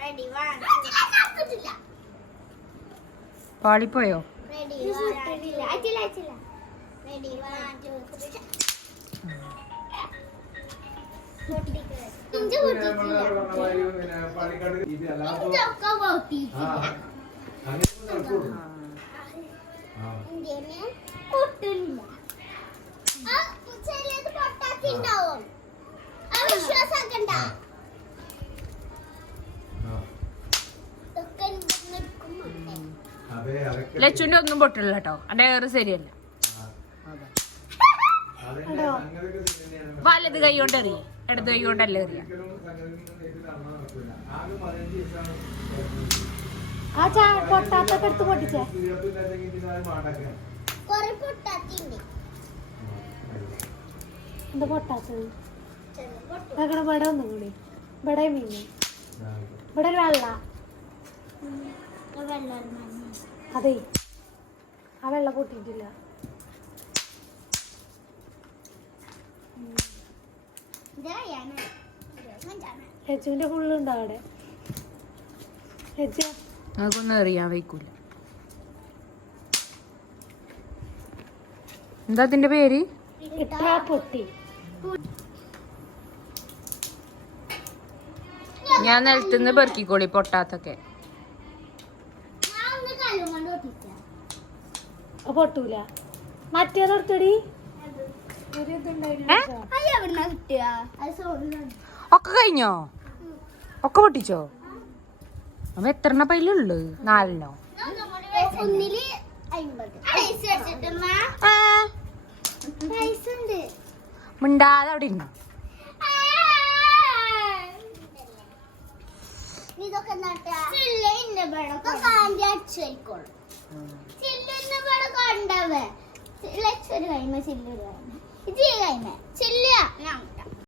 Ready one പാളിപ്പോയോ? Ready ലച്ചുവിന്റെ ഒന്നും പൊട്ടില്ല കേട്ടോ. അന്റെ കയറ് ശരിയല്ല. വലത് കൈ കൊണ്ട് എറിയ. ഇടത് കൈ കൊണ്ടല്ല എറിയ. ആ ചാ പൊട്ടാത്തൊക്കെ എടുത്ത് പൊട്ടിച്ചേ. കൊറേ പൊട്ടാത്തിണ്ട്. എന്താ പൊട്ടാത്തത്? ചില പൊട്ടും അങ്ങനെ ഇവിടെ ഒന്നും കൂടി ഇവിടെ മീൻ ഇവിടെ ഒരു വെള്ള. വെള്ളം അതെ. ആ വെള്ളം പൊട്ടിയിട്ടില്ല. ഹെച്ചുവിന്റെ ഫുള്ളുണ്ട് അവിടെ? നമുക്കൊന്നും എറിയാൻ വയ്ക്കൂല. എന്താ അതിന്റെ പേര്? പൊട്ടി. ഞാൻ നിലത്തുനിന്ന് പെറുക്കിക്കോളി പൊട്ടാത്തൊക്കെ ഞാൻ ഒന്ന് കല്ലും കൊണ്ട് പൊട്ടിച്ച അത് പൊട്ടൂല മറ്റേതെടുത്തടി ഒരു ഏ? ഇതുണ്ടായിരുന്നു അത് എവിടുന്ന കിട്ടുക അത് സോറിലാണ് ഒക്കെ കഴിഞ്ഞോ? ഒക്കെ പൊട്ടിച്ചോ? അപ്പൊ എത്ര നാലെണ്ണോ? ആ പൈസ ഉണ്ട്. മിണ്ടാതെ അവിടെ ഇരുന്നോ? ഇതൊക്കെ ചില്ലിന്റെ പടക്കം കാണ്ടി അടിച്ചോയിക്കോളും ചില്ലിന്റെ പടം കണ്ടവേ ലക്ഷൊരു കൈമ ചില്ലൊരു കൈമ ഇത് കൈമ. ചില്ല ഞാൻ